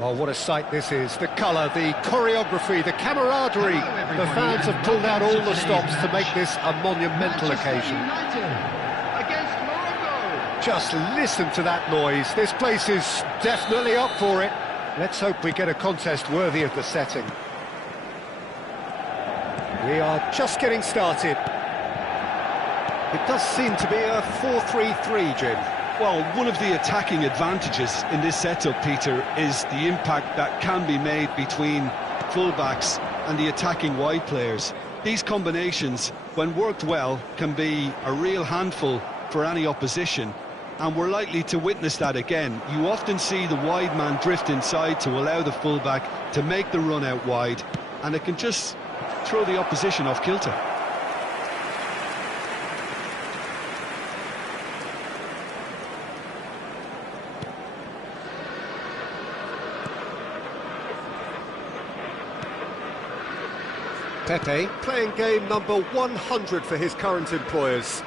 Well, what a sight this is. The colour, the choreography, the camaraderie. The fans have pulled out all the stops to make this a monumental occasion. Just listen to that noise. This place is definitely up for it. Let's hope we get a contest worthy of the setting. We are just getting started. It does seem to be a 4-3-3, Jim. Well, one of the attacking advantages in this setup, Peter, is the impact that can be made between fullbacks and the attacking wide players. These combinations, when worked well, can be a real handful for any opposition, and we're likely to witness that again. You often see the wide man drift inside to allow the fullback to make the run out wide, and it can just throw the opposition off kilter. Pepe playing game number 100 for his current employers.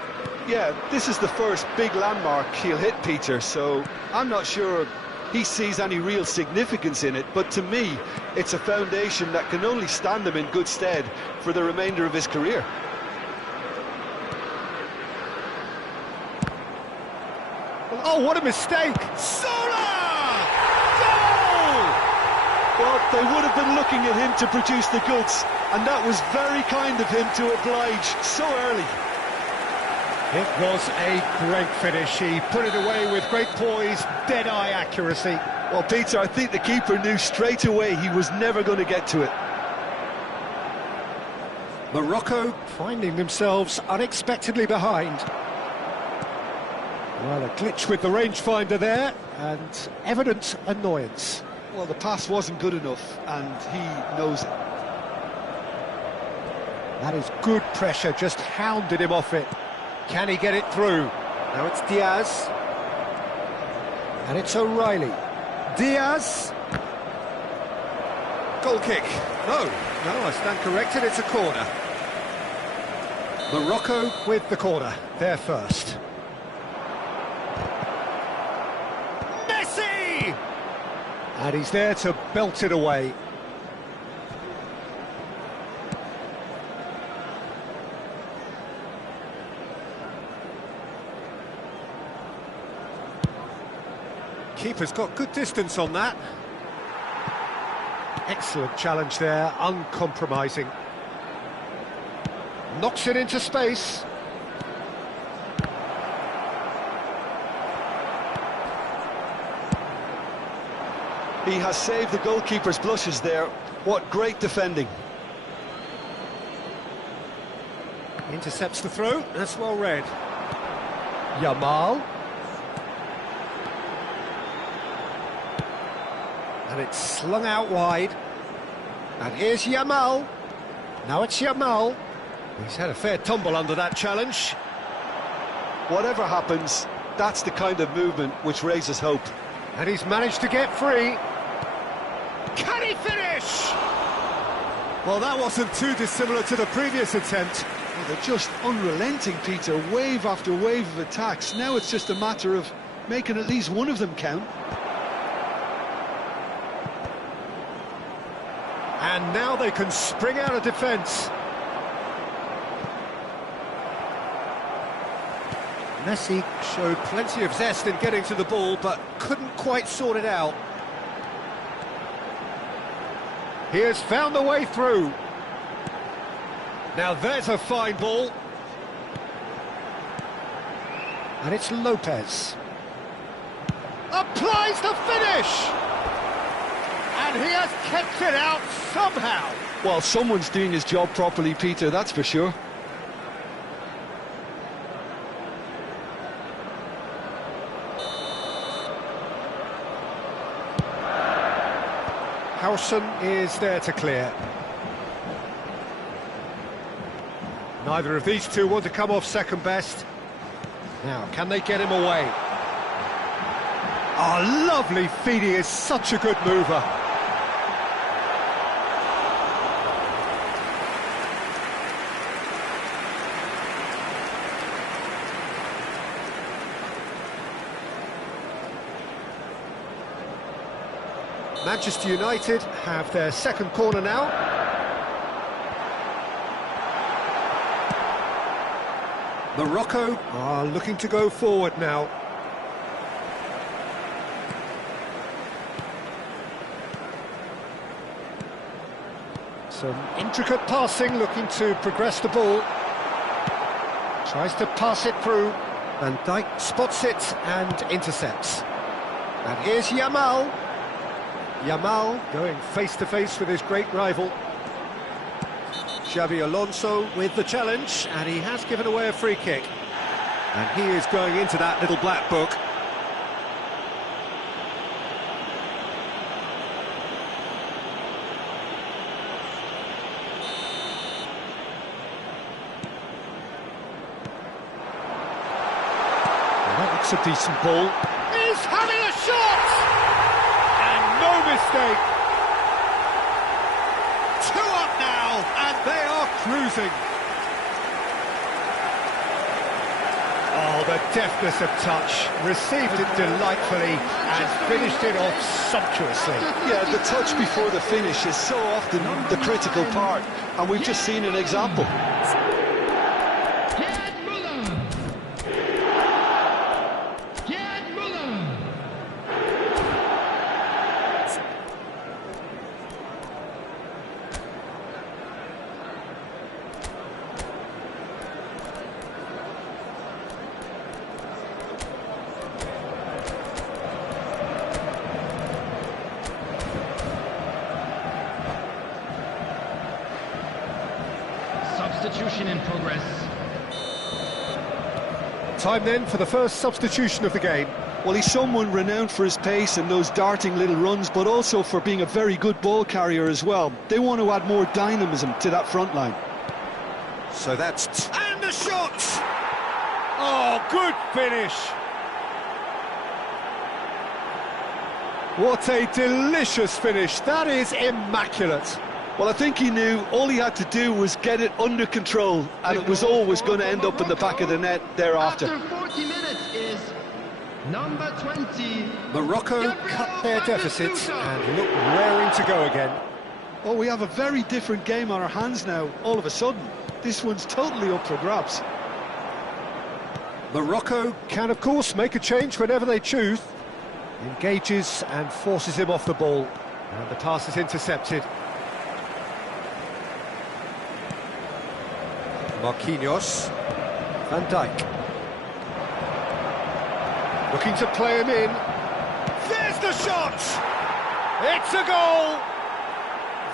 Yeah, this is the first big landmark he'll hit, Peter, so I'm not sure he sees any real significance in it, but to me, it's a foundation that can only stand him in good stead for the remainder of his career. Oh, what a mistake! Well, they would have been looking at him to produce the goods, and that was very kind of him to oblige so early. It was a great finish. He put it away with great poise, dead-eye accuracy. Well, Peter, I think the keeper knew straight away he was never going to get to it. Morocco finding themselves unexpectedly behind. Well, a glitch with the rangefinder there, and evident annoyance. Well, the pass wasn't good enough, and he knows it. That is good pressure, just hounded him off it. Can he get it through? Now it's Diaz. And it's O'Reilly. Diaz. Goal kick. No, I stand corrected, it's a corner. Morocco with the corner, they're first. Messi! And he's there to belt it away. Keeper's got good distance on that. Excellent challenge there, uncompromising. Knocks it into space. He has saved the goalkeeper's blushes there. What great defending. Intercepts the throw, that's well read. Yamal. And it's slung out wide. And here's Yamal. Now it's Yamal. He's had a fair tumble under that challenge. Whatever happens, that's the kind of movement which raises hope. And he's managed to get free. Can he finish? Well, that wasn't too dissimilar to the previous attempt. Well, they're just unrelenting, Peter. Wave after wave of attacks. Now it's just a matter of making at least one of them count. And now they can spring out of defence. Messi showed plenty of zest in getting to the ball, but couldn't quite sort it out. He has found the way through. Now there's a fine ball. And it's Lopez. Applies the finish! And he has kept it out somehow. Well, someone's doing his job properly, Peter, that's for sure. Howson is there to clear. Neither of these two want to come off second best. Now, can they get him away? Oh, lovely feed, he is such a good mover. Manchester United have their second corner now. Morocco are looking to go forward now. Some intricate passing, looking to progress the ball. Tries to pass it through. Van Dijk spots it and intercepts. And here's Yamal. Yamal going face-to-face with his great rival. Xabi Alonso with the challenge, and he has given away a free kick. And he is going into that little black book. That looks a decent ball. He's having a shot! And no mistake. 2 up now, and they are cruising. Oh, the deftness of touch. Received it delightfully and finished it off sumptuously. Yeah, the touch before the finish is so often the critical part, and we've just seen an example. Substitution in progress. Time then for the first substitution of the game. Well, he's someone renowned for his pace and those darting little runs, but also for being a very good ball carrier as well. They want to add more dynamism to that front line. So that's... and the shot! Oh, good finish! What a delicious finish. That is immaculate. Well, I think he knew all he had to do was get it under control, and it was always going to end up in the back of the net thereafter. After 40 minutes is number 20. Morocco cut their deficit and look raring to go again. Oh, we have a very different game on our hands now, all of a sudden. This one's totally up for grabs. Morocco can, of course, make a change whenever they choose. Engages and forces him off the ball. And the pass is intercepted. Marquinhos, Van Dijk, looking to play him in. There's the shot! It's a goal!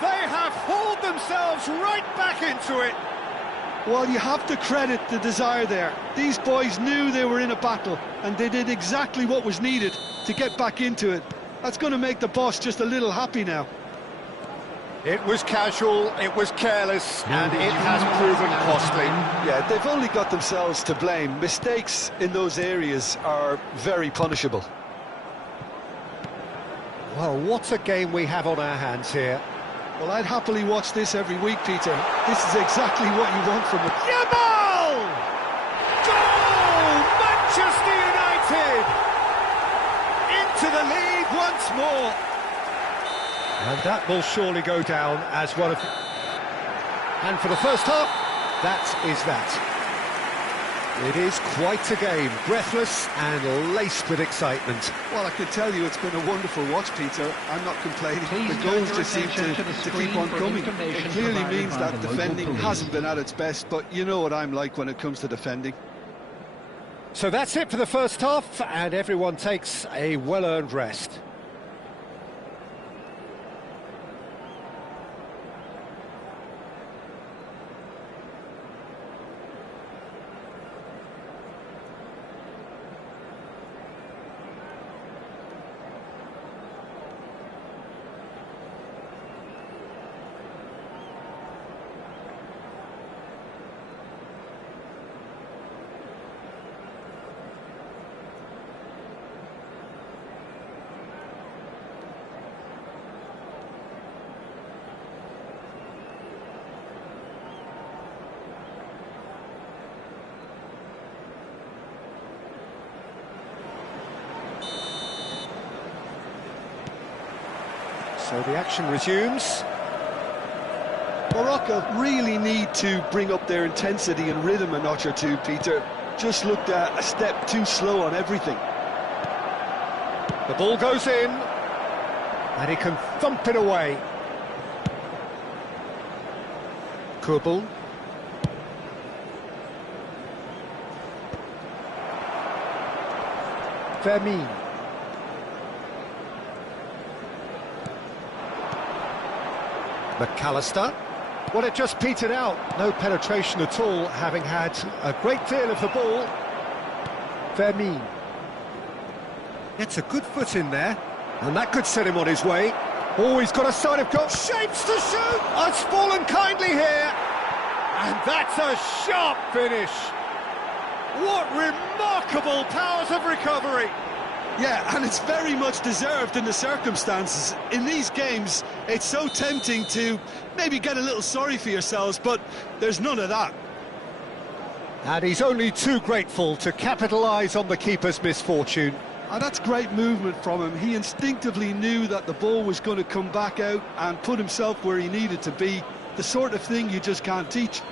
They have hauled themselves right back into it. Well, you have to credit the desire there. These boys knew they were in a battle, and they did exactly what was needed to get back into it. That's going to make the boss just a little happy now. It was casual, it was careless, and it has proven costly. Yeah, they've only got themselves to blame. Mistakes in those areas are very punishable. Well, what a game we have on our hands here. Well, I'd happily watch this every week, Peter. This is exactly what you want from it. Yamal! Goal! Manchester United! Into the lead once more. And that will surely go down as one of... And for the first half, that is that. It is quite a game, breathless and laced with excitement. Well, I can tell you it's been a wonderful watch, Peter. I'm not complaining. Please the goals turn just seem your to attention to the keep on screen for coming. It information clearly provided means by that the local defending police. hasn't been at its best, but you know what I'm like when it comes to defending. So that's it for the first half, and everyone takes a well-earned rest. So the action resumes. Morocco really need to bring up their intensity and rhythm a notch or two, Peter. Just looked a step too slow on everything. The ball goes in, and he can thump it away. Kubel. Vermin. McAllister. Well, it just petered out. No penetration at all, having had a great deal of the ball. Vermin. Gets a good foot in there, and that could set him on his way. Oh, he's got a sign of goal. Shapes to shoot! It's fallen kindly here. And that's a sharp finish. What remarkable powers of recovery. Yeah, and it's very much deserved in the circumstances. In these games, it's so tempting to maybe get a little sorry for yourselves, but there's none of that. And he's only too grateful to capitalise on the keeper's misfortune. And that's great movement from him. He instinctively knew that the ball was going to come back out and put himself where he needed to be. The sort of thing you just can't teach.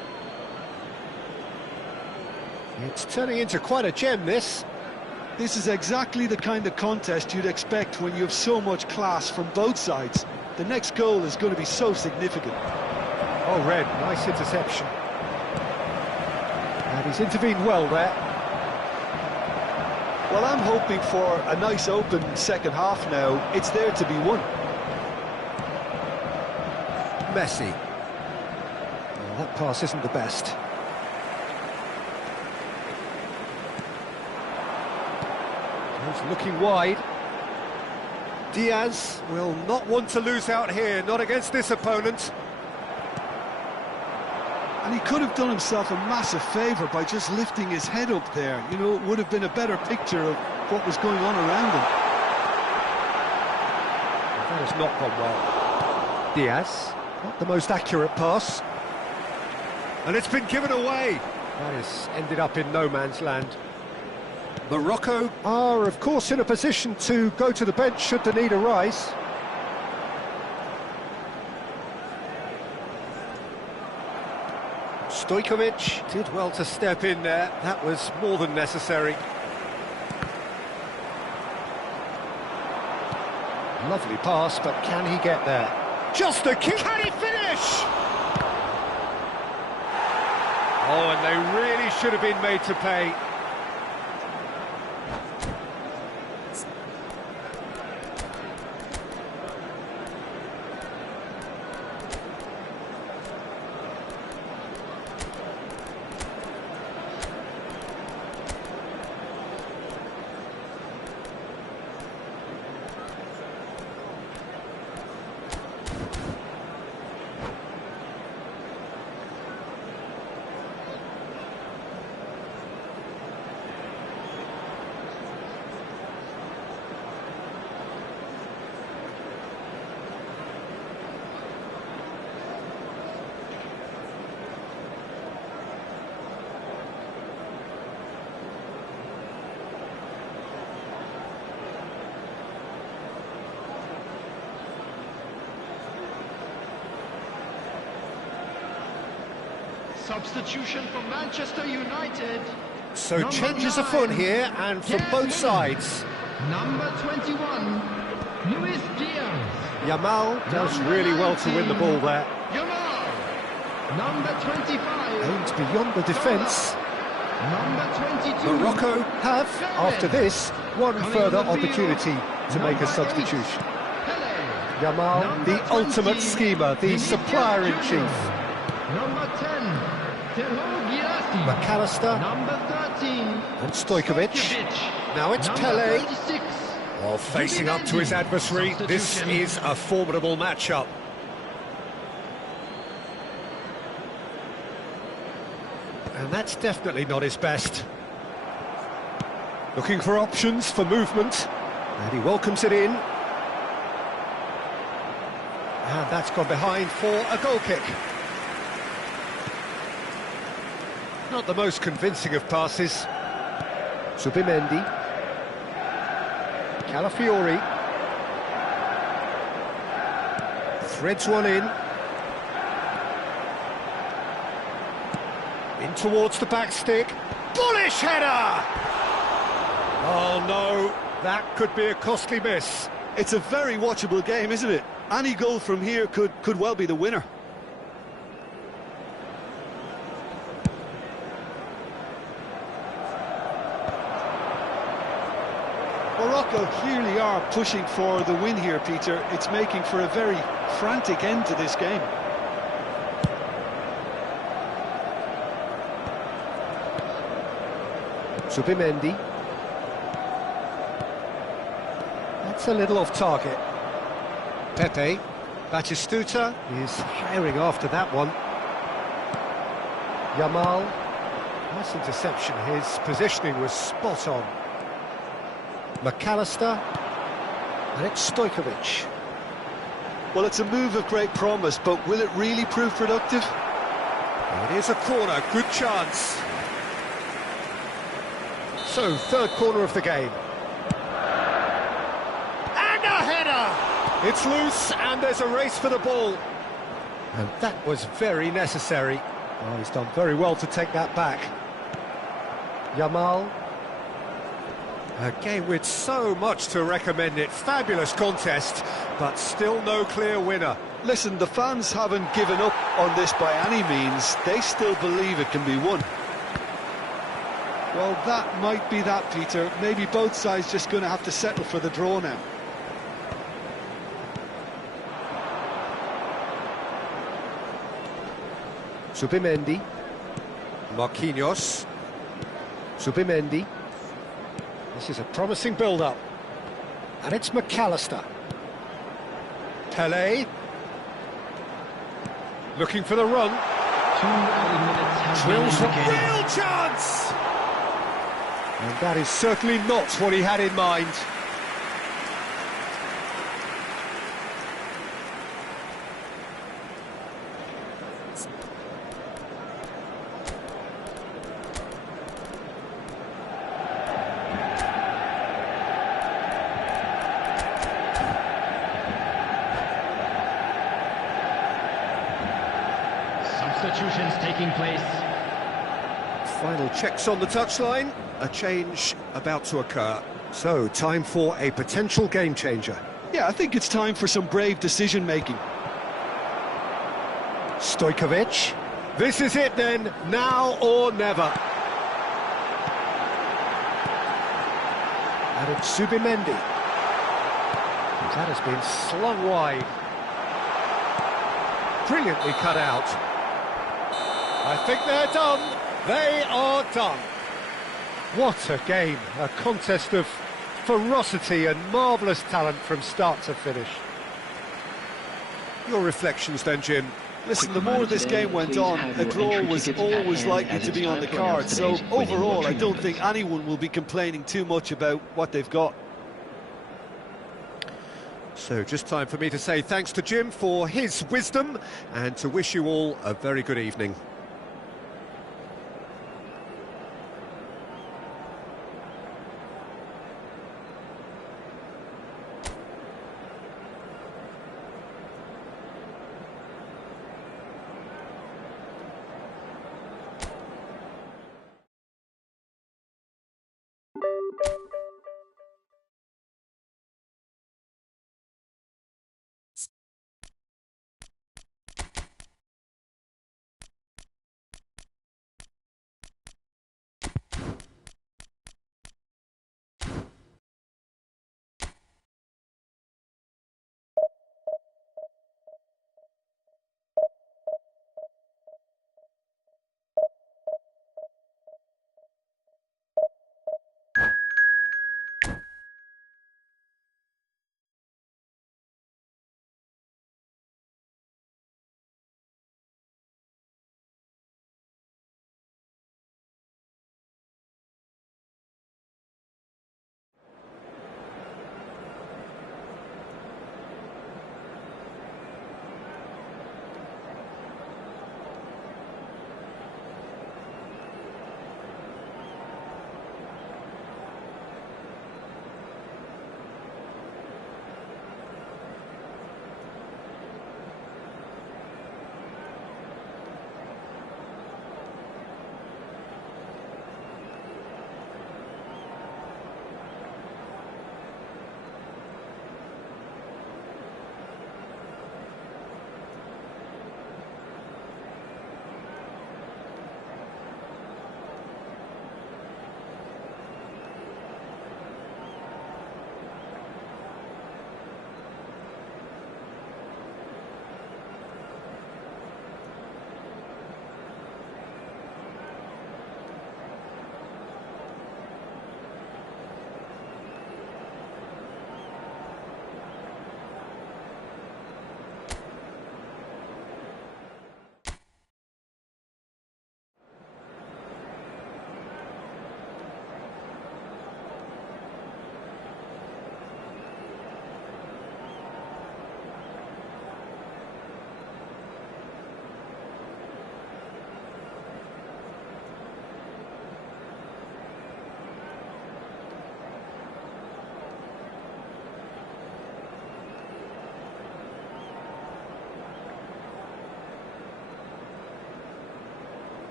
It's turning into quite a gem, this. This is exactly the kind of contest you'd expect when you have so much class from both sides. The next goal is going to be so significant. Oh, Red, nice interception. And he's intervened well there. Well, I'm hoping for a nice open second half now. It's there to be won. Messi. Well, that pass isn't the best. He's looking wide. Diaz will not want to lose out here, not against this opponent. And he could have done himself a massive favour by just lifting his head up there. You know, it would have been a better picture of what was going on around him. That has not gone well. Diaz, not the most accurate pass. And it's been given away. That has ended up in no man's land. Morocco are, of course, in a position to go to the bench should the need arise. Stojkovic did well to step in there. That was more than necessary. Lovely pass, but can he get there? Just a kick. Can he finish? Oh, and they really should have been made to pay. Substitution for Manchester United. So Number changes 9. afoot here, and from both sides. Number 21, Luis Diaz. Yamal does really well to win the ball there. Yamal. Number 25. Aims beyond the defence. Number 22. Morocco have, after this, one Coming further on the field, opportunity to make a number substitution. 8, Pele. Yamal, Number the ultimate 20, schemer, the Vinicius supplier-in-chief. Junior. Number 10, Telo Girassi. McAllister Number 13, and Stojkovic. Now it's Pele. 36. Well, facing up to his adversary, this is a formidable matchup. And that's definitely not his best. Looking for options for movement, and he welcomes it in. And that's gone behind for a goal kick. Not the most convincing of passes. Subimendi. Calafiori. Threads one in. In towards the back stick. Bullish header! Oh no, that could be a costly miss. It's a very watchable game, isn't it? Any goal from here could well be the winner. Morocco clearly are pushing for the win here, Peter. It's making for a very frantic end to this game. Zubimendi. That's a little off target. Pepe. Batistuta is firing after that one. Yamal. Nice interception. His positioning was spot on. McAllister. And it's Stojkovic. Well, it's a move of great promise, but will it really prove productive? It is a corner. Good chance. So, third corner of the game. And a header! It's loose, and there's a race for the ball. And that was very necessary. Oh, he's done very well to take that back. Yamal. A game with so much to recommend it. Fabulous contest, but still no clear winner. Listen, the fans haven't given up on this by any means. They still believe it can be won. Well, that might be that, Peter. Maybe both sides just going to have to settle for the draw now. Zubimendi. Marquinhos. Zubimendi. This is a promising build-up. And it's McAllister. Pele. Looking for the run. 2 minutes have been Wills a indicated. real chance! And that is certainly not what he had in mind. Substitutions taking place. Final checks on the touchline. A change about to occur. So, time for a potential game changer. Yeah, I think it's time for some brave decision-making. Stojkovic. This is it then, now or never. And it's Zubimendi. That has been slung wide. Brilliantly cut out. I think they're done. They are done. What a game. A contest of ferocity and marvellous talent from start to finish. Your reflections then, Jim? Listen, the more this game went on, a draw was always likely to be on the card. So overall, I don't think anyone will be complaining too much about what they've got. So just time for me to say thanks to Jim for his wisdom and to wish you all a very good evening.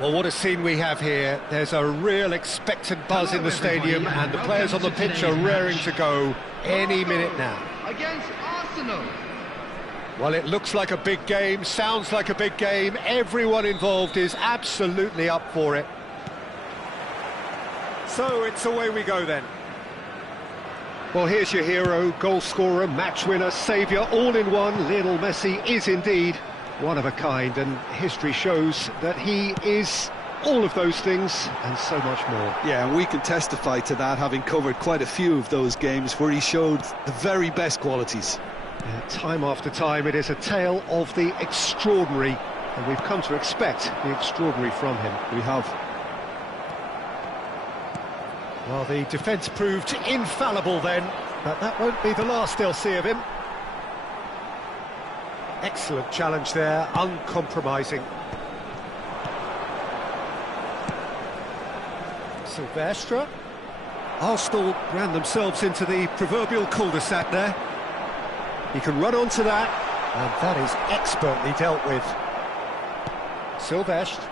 Well, what a scene we have here. There's a real expectant buzz in the stadium, and the players on the pitch are raring to go any minute now. Against Arsenal. Well, it looks like a big game, sounds like a big game. Everyone involved is absolutely up for it. So it's away we go then. Well, here's your hero, goal scorer, match winner, saviour, all in one. Lionel Messi is indeed one of a kind, and history shows that he is all of those things and so much more. Yeah, and we can testify to that, having covered quite a few of those games where he showed the very best qualities. Time after time, it is a tale of the extraordinary, and we've come to expect the extraordinary from him. We have. Well, the defence proved infallible then, but that won't be the last they'll see of him. Excellent challenge there, uncompromising. Silvestre. Arsenal ran themselves into the proverbial cul-de-sac there. He can run onto that, and that is expertly dealt with. Silvestre.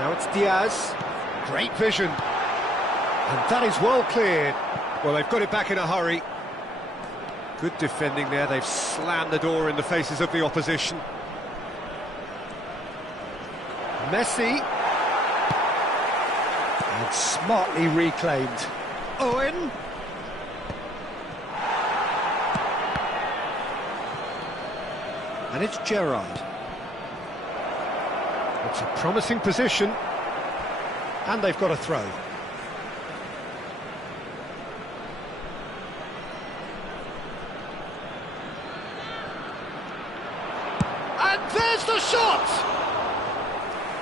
Now it's Diaz. Great vision. And that is well cleared. Well, they've got it back in a hurry. Good defending there. They've slammed the door in the faces of the opposition. Messi. And smartly reclaimed. Owen. And it's Gerrard. It's a promising position. And they've got a throw. And there's the shot!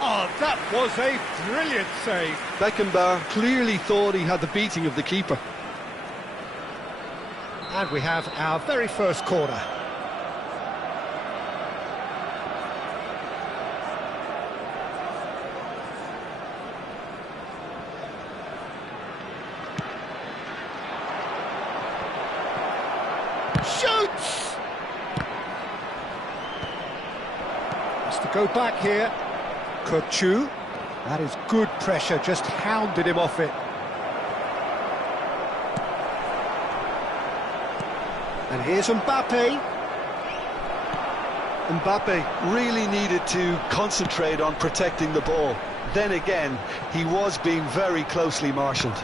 Oh, that was a brilliant save. Beckenbauer clearly thought he had the beating of the keeper. And we have our very first corner. Shoots! Has to go back here. Kukçu. That is good pressure, just hounded him off it. And here's Mbappe. Mbappe really needed to concentrate on protecting the ball. Then again, he was being very closely marshalled.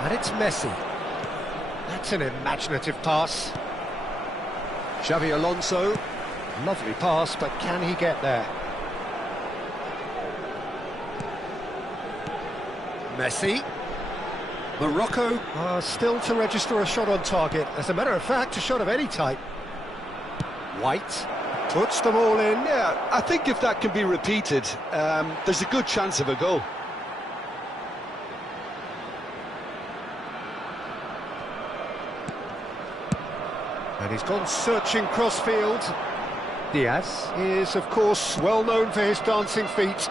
And it's Messi. That's an imaginative pass. Xavi Alonso. Lovely pass, but can he get there? Messi. Morocco are still to register a shot on target. As a matter of fact, a shot of any type. White puts them all in. Yeah, I think if that can be repeated, there's a good chance of a goal. And he's gone searching crossfield. Diaz is, of course, well known for his dancing feet.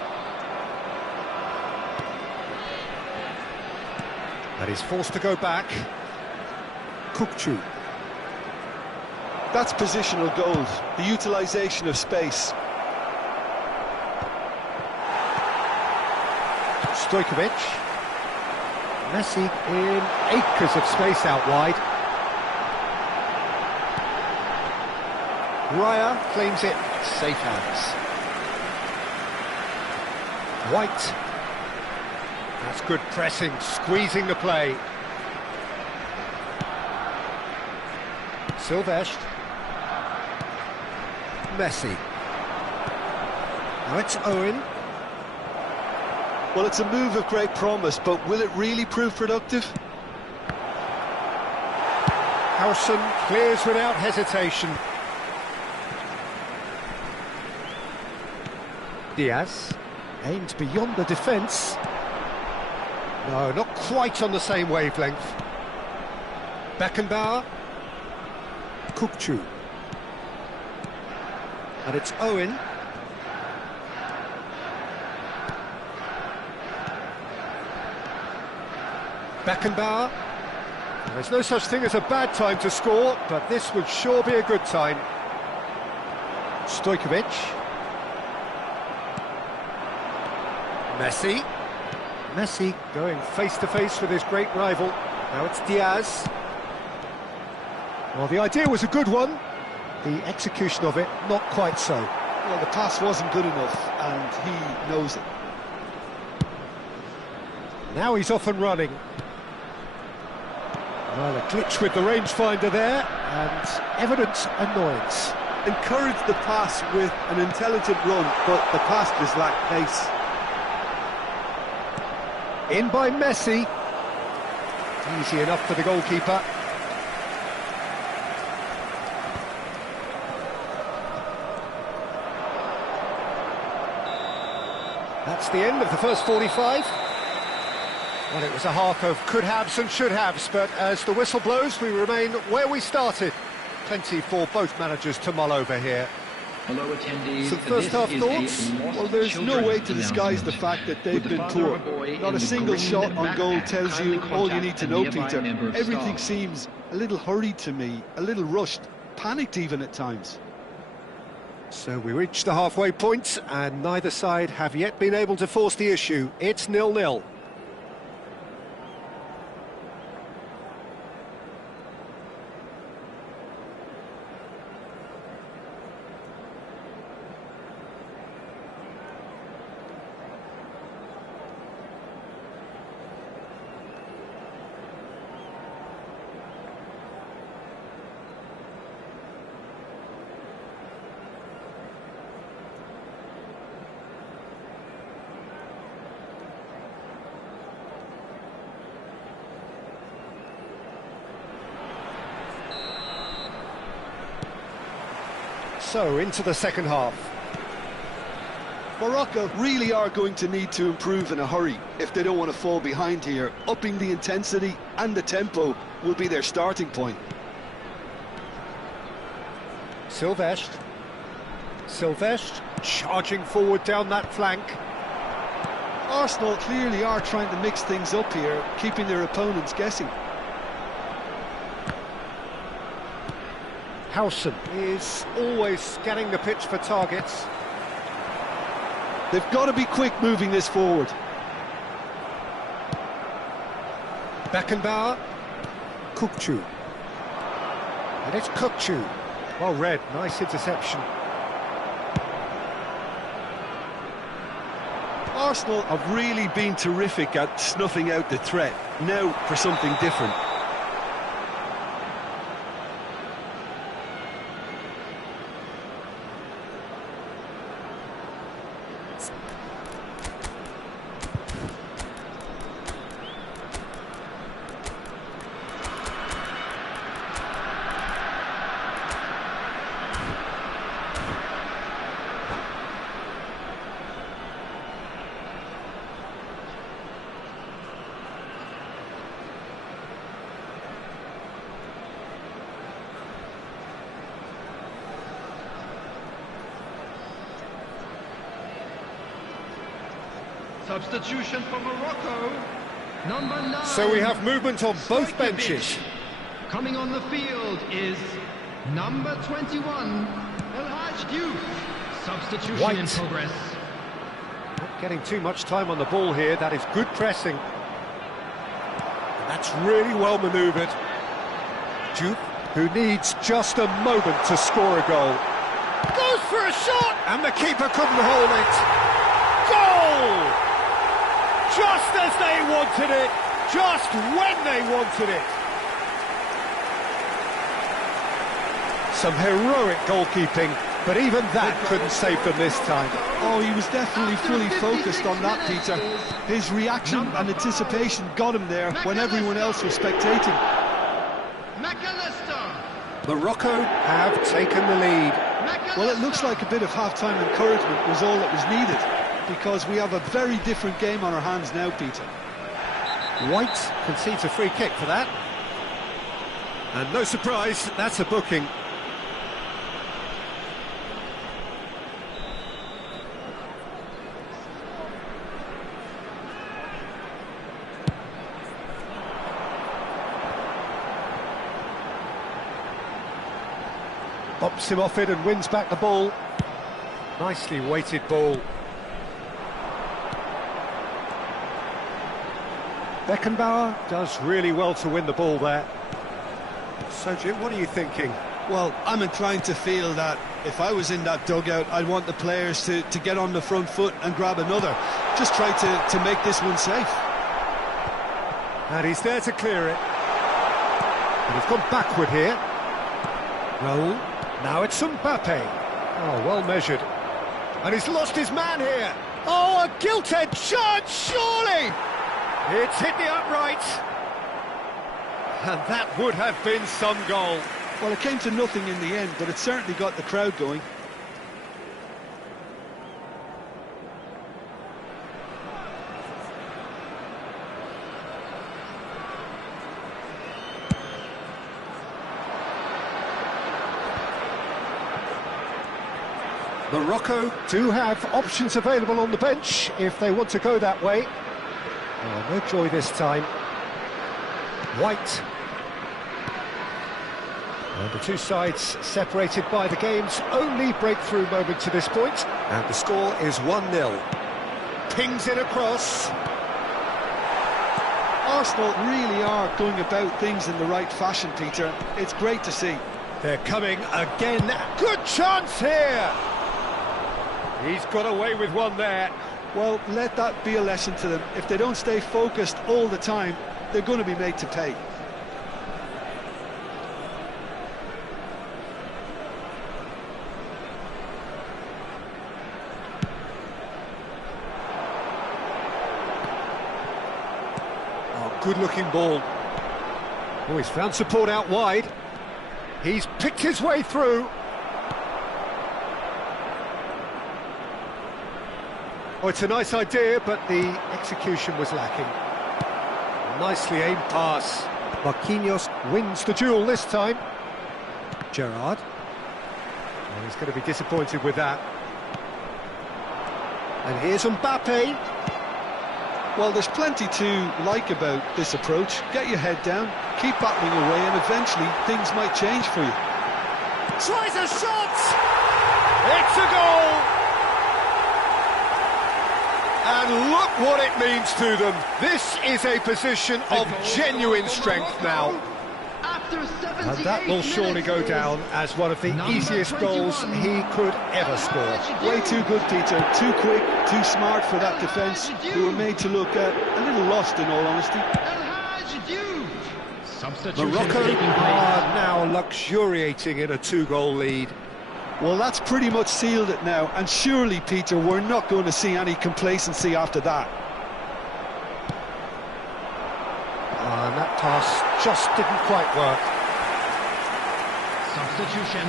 And he's forced to go back. Kukçu. That's positional gold, the utilisation of space. Stojkovic. Messi in acres of space out wide. Raya claims it, safe hands. White. That's good pressing, squeezing the play. Silvestre. Messi. Now it's Owen. Well, it's a move of great promise, but will it really prove productive? Howson clears without hesitation. Diaz aimed beyond the defence. No, not quite on the same wavelength. Beckenbauer. Kukçu. And it's Owen. Beckenbauer. There's no such thing as a bad time to score, but this would sure be a good time. Stojkovic. Messi. Messi going face-to-face with his great rival. Now it's Diaz. Well, the idea was a good one. The execution of it, not quite so. Well, the pass wasn't good enough, and he knows it. Now he's off and running. Well, a glitch with the rangefinder there, and evident annoyance. Encouraged the pass with an intelligent run, but the pass just lacked pace. In by Messi. Easy enough for the goalkeeper. That's the end of the first 45. Well, it was a half of could-haves and should-haves, but as the whistle blows, we remain where we started. Plenty for both managers to mull over here. Hello attendees. Some first-half thoughts? Well, there's no way to disguise the fact that they've been poor. Not a single shot on goal tells you all you need to know, Peter. Everything seems a little hurried to me, a little rushed, panicked even at times. So we reach the halfway point, and neither side have yet been able to force the issue. It's 0-0. So, into the second half. Morocco really are going to need to improve in a hurry if they don't want to fall behind here. Upping the intensity and the tempo will be their starting point. Silvestre charging forward down that flank. Arsenal clearly are trying to mix things up here, keeping their opponents guessing. Howson is always scanning the pitch for targets. They've got to be quick moving this forward. Beckenbauer. Kukçu. And it's Kukçu. Well read, nice interception. Arsenal have really been terrific at snuffing out the threat. Now for something different. Substitution for Morocco. Number 9. So we have movement on both benches. Coming on the field is number 21, El Hadj Diouf. Substitution White. in progress. Not getting too much time on the ball here. That is good pressing. And that's really well manoeuvred. Diouf, who needs just a moment to score a goal. Goes for a shot! And the keeper couldn't hold it. Goal! Just as they wanted it, just when they wanted it. Some heroic goalkeeping, but even that couldn't save them this time. Oh, he was definitely fully focused on that, Peter. His reaction and anticipation got him there when everyone else was spectating. Morocco have taken the lead. Well, it looks like a bit of half-time encouragement was all that was needed, because we have a very different game on our hands now, Peter. White concedes a free kick for that. And no surprise, that's a booking. Bumps him off it and wins back the ball. Nicely weighted ball. Beckenbauer does really well to win the ball there. So, Jim, what are you thinking? Well, I'm inclined to feel that if I was in that dugout, I'd want the players to get on the front foot and grab another. Just try to make this one safe. And he's there to clear it. And he's gone backward here. Raul. Now it's Mbappe. Oh, well measured. And he's lost his man here. Oh, a gilt-edged shot, surely! It's hit the upright. And that would have been some goal. Well, it came to nothing in the end, but it certainly got the crowd going. Morocco do have options available on the bench if they want to go that way. Oh, no joy this time. White. And the two sides separated by the game's only breakthrough moment to this point. And the score is 1-0. Pings it across. Arsenal really are going about things in the right fashion, Peter. It's great to see. They're coming again. Good chance here. He's got away with one there. Well, let that be a lesson to them. If they don't stay focused all the time, they're going to be made to pay. Oh, good-looking ball. Oh, he's found support out wide. He's picked his way through. Oh, it's a nice idea, but the execution was lacking. Nicely aimed pass. Marquinhos wins the duel this time. Gerrard. Oh, he's going to be disappointed with that. And here's Mbappe. Well, there's plenty to like about this approach. Get your head down, keep battling away, and eventually things might change for you. Tries a shot! It's a goal! And look what it means to them. This is a position of genuine strength now. And that will surely go down as one of the easiest goals he could ever score. Way too good, Peter. Too quick, too smart for that defence, who were made to look a little lost, in all honesty. Morocco are now luxuriating in a two-goal lead. Well, that's pretty much sealed it now, and surely, Peter, we're not going to see any complacency after that. And that pass just didn't quite work. Substitution.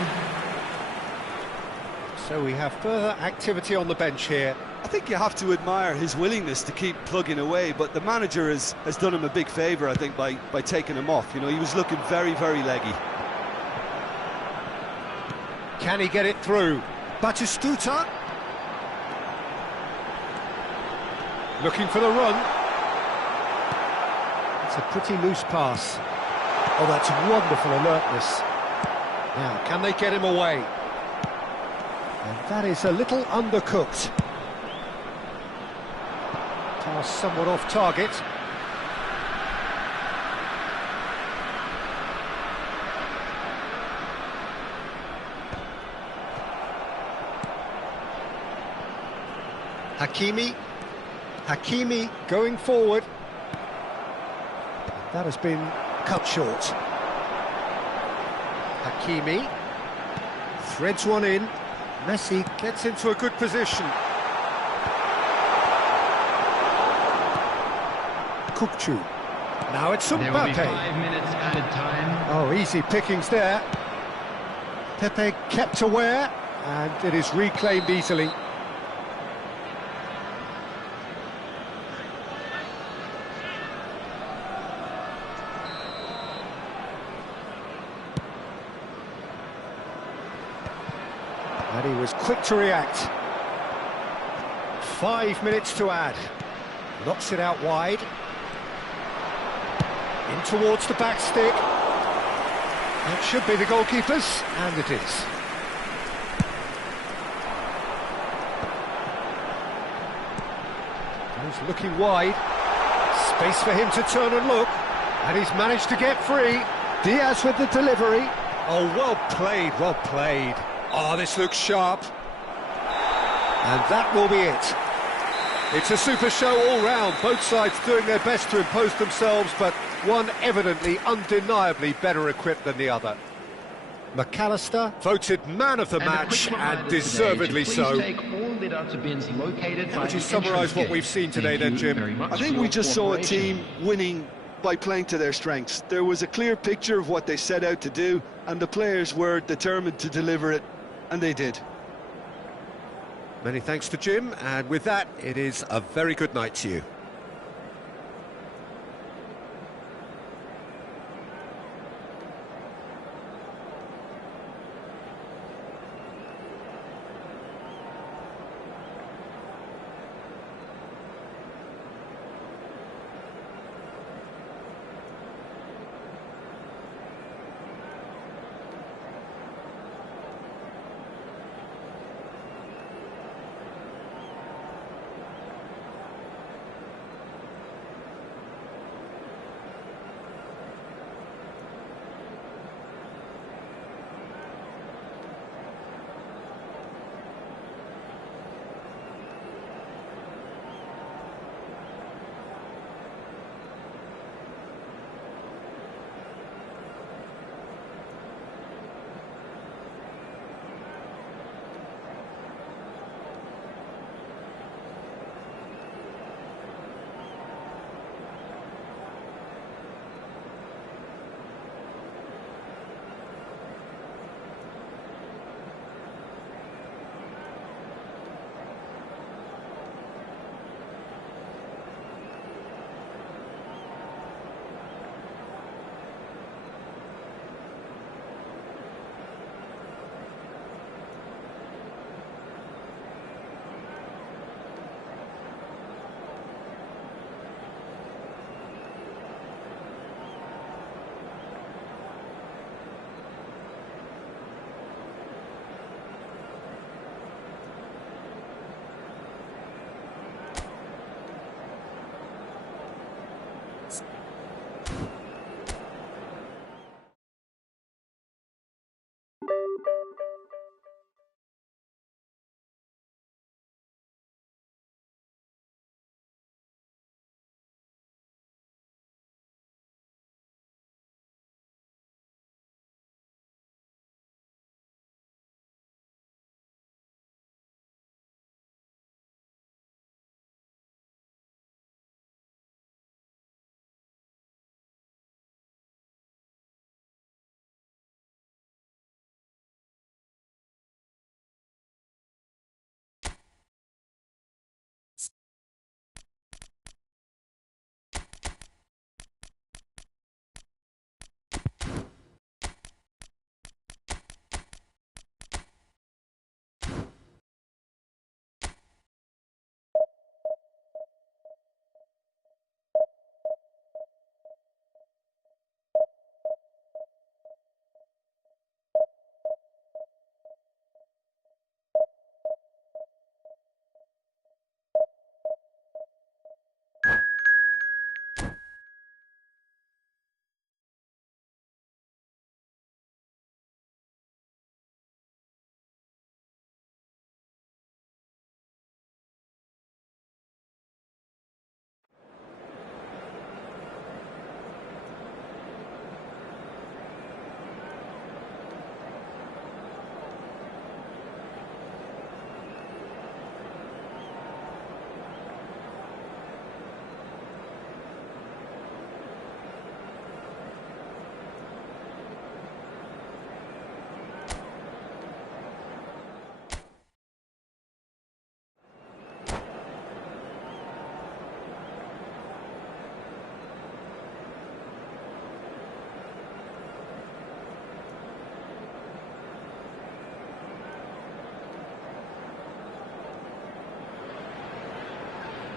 So we have further activity on the bench here. I think you have to admire his willingness to keep plugging away, but the manager has done him a big favour, I think, by taking him off. You know, he was looking very, very leggy. Can he get it through? Batistuta. Looking for the run. It's a pretty loose pass. Oh, that's wonderful alertness. Now, can they get him away? And that is a little undercooked. Pass somewhat off target. Hakimi going forward. That has been cut short. Hakimi threads one in. Messi gets into a good position. Kukçu. Now it's There will be Mbappe. 5 minutes added time. Oh, easy pickings there. Pepe kept aware, and it is reclaimed easily. And he was quick to react. 5 minutes to add. Knocks it out wide. In towards the back stick. It should be the goalkeeper's, and it is. He's looking wide. Space for him to turn and look. And he's managed to get free. Diaz with the delivery. Oh, well played, well played. Oh, this looks sharp. And that will be it. It's a super show all round. Both sides doing their best to impose themselves, but one evidently, undeniably better equipped than the other. McAllister voted man of the match, and deservedly so. How would you summarise what we've seen today then, Jim? I think we just saw a team winning by playing to their strengths. There was a clear picture of what they set out to do, and the players were determined to deliver it, and they did. Many thanks to Jim, and with that, it is a very good night to you.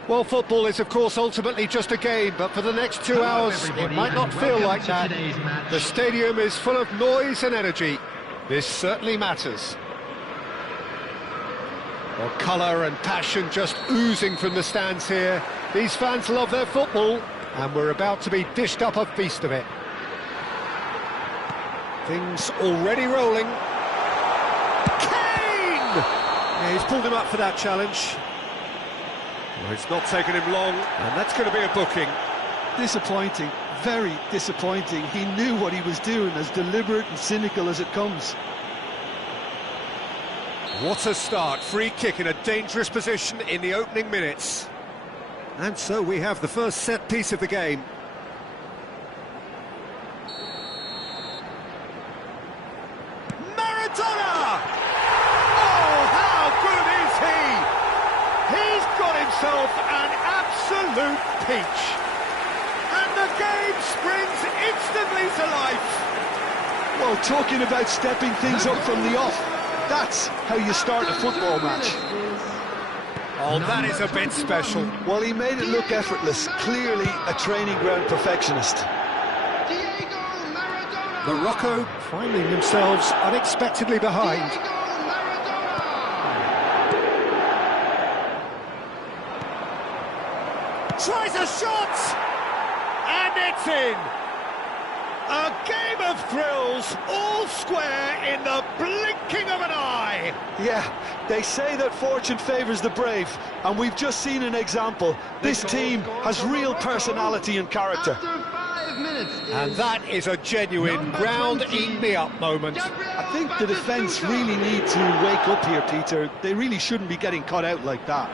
Well, football is, of course, ultimately just a game, but for the next 2 hours, it might not feel like that. The stadium is full of noise and energy. This certainly matters. Well, colour and passion just oozing from the stands here. These fans love their football, and we're about to be dished up a feast of it. Things already rolling. Kane! Yeah, he's pulled him up for that challenge. Well, it's not taken him long, and that's going to be a booking. Disappointing, very disappointing. He knew what he was doing, as deliberate and cynical as it comes. What a start, free kick in a dangerous position in the opening minutes. And so we have the first set piece of the game. Maradona! Oh, how good is he? He's got himself an absolute peach. And the game springs instantly to life. Well, talking about stepping things up from the off, that's how you start a football match. Oh, that is a bit special. Well, he made it look effortless. Clearly a training ground perfectionist. Morocco finding themselves unexpectedly behind. Tries a shot! And it's in! A game of thrills, all square in the blinking of an eye! Yeah, they say that fortune favours the brave, and we've just seen an example. This team has real personality and character. And that is a genuine round-eat-me-up moment. I think the defence really need to wake up here, Peter. They really shouldn't be getting caught out like that.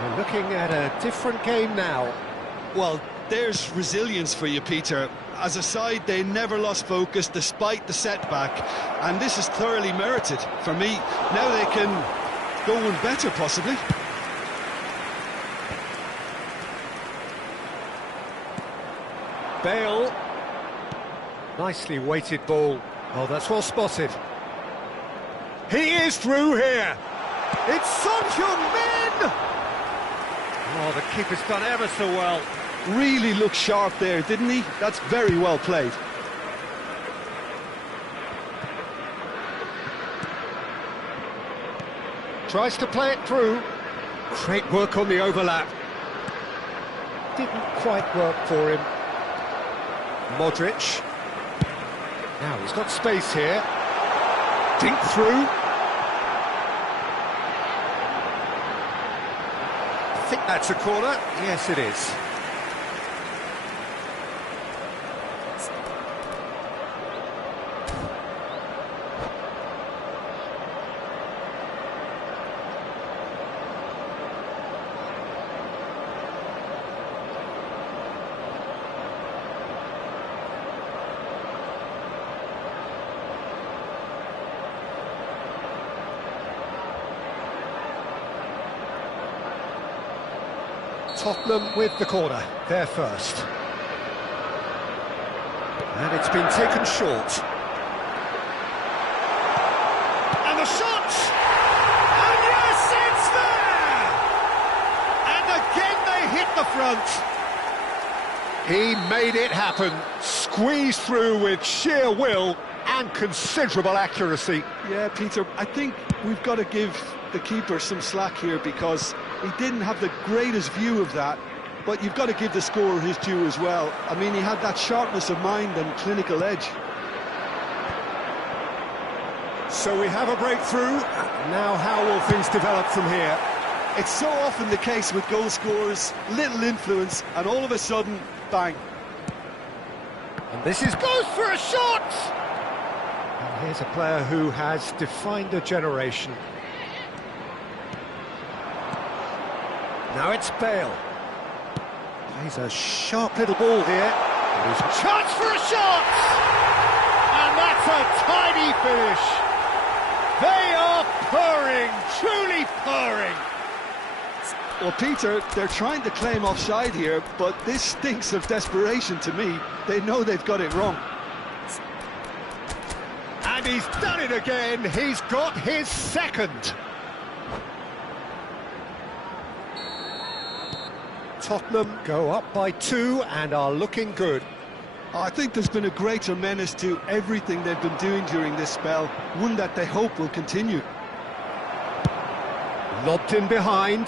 We're looking at a different game now. Well, there's resilience for you, Peter. As a side, they never lost focus despite the setback, and this is thoroughly merited. For me, now they can go one better, possibly. Bale. Nicely weighted ball. Oh, that's well spotted. He is through here. It's Son Heung-min! Oh, the keeper's done ever so well. Really looked sharp there, didn't he? That's very well played. Tries to play it through. Great work on the overlap. Didn't quite work for him. Modric. Now he's got space here. Dink through. I think that's a corner. Yes, it is. Tottenham with the corner, there first. And it's been taken short. And the shot! And yes, it's there! And again they hit the front. He made it happen, squeezed through with sheer will and considerable accuracy. Yeah, Peter, I think we've got to give the keeper some slack here, because he didn't have the greatest view of that, but you've got to give the scorer his due as well. I mean, he had that sharpness of mind and clinical edge. So we have a breakthrough. Now how will things develop from here? It's so often the case with goal scorers, little influence, and all of a sudden, bang. And this is goes for a shot! And here's a player who has defined a generation. Now it's Bale. Plays a sharp little ball here. And there's a chance for a shot! And that's a tidy finish. They are purring, truly purring. Well, Peter, they're trying to claim offside here, but this stinks of desperation to me. They know they've got it wrong. And he's done it again. He's got his second. Tottenham go up by 2 and are looking good. I think there's been a greater menace to everything they've been doing during this spell, one that they hope will continue. Lobbed in behind.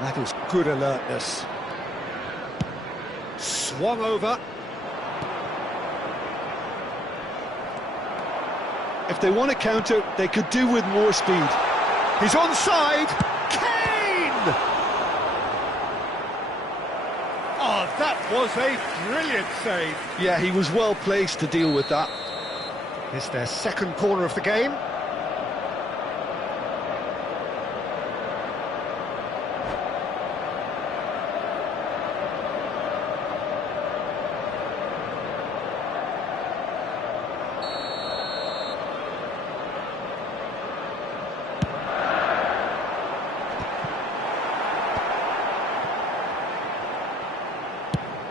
That is good alertness. Swung over. If they want to counter, they could do with more speed. He's onside. Kane! Oh, that was a brilliant save. Yeah, he was well placed to deal with that. It's their second corner of the game.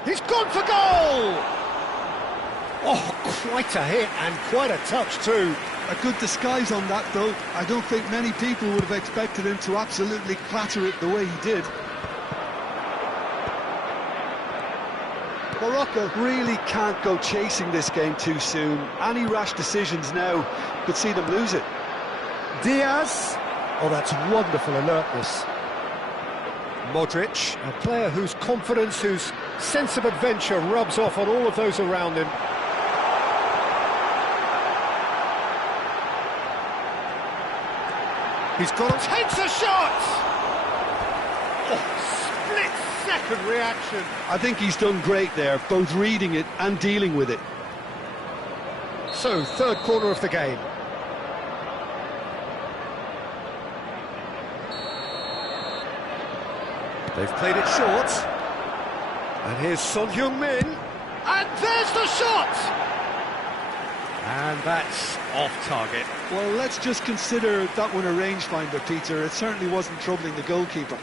He's gone for goal! Oh, quite a hit and quite a touch too. A good disguise on that, though. I don't think many people would have expected him to absolutely clatter it the way he did. Morocco really can't go chasing this game too soon. Any rash decisions now could see them lose it. Diaz. Oh, that's wonderful alertness. Modric, a player whose confidence, whose sense of adventure rubs off on all of those around him. He's got it, takes a shot! Oh, split-second reaction. I think he's done great there, both reading it and dealing with it. So, third corner of the game. They've played it short. And here's Son Heung-min. And there's the shot! And that's off target. Well, let's just consider that one a rangefinder, Peter. It certainly wasn't troubling the goalkeeper.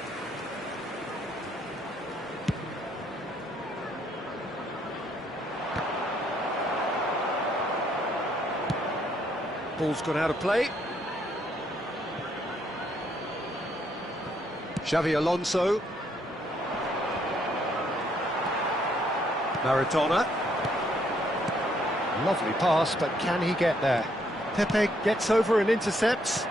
Ball's gone out of play. Xavi Alonso. Maradona. Lovely pass, but can he get there? Pepe gets over and intercepts.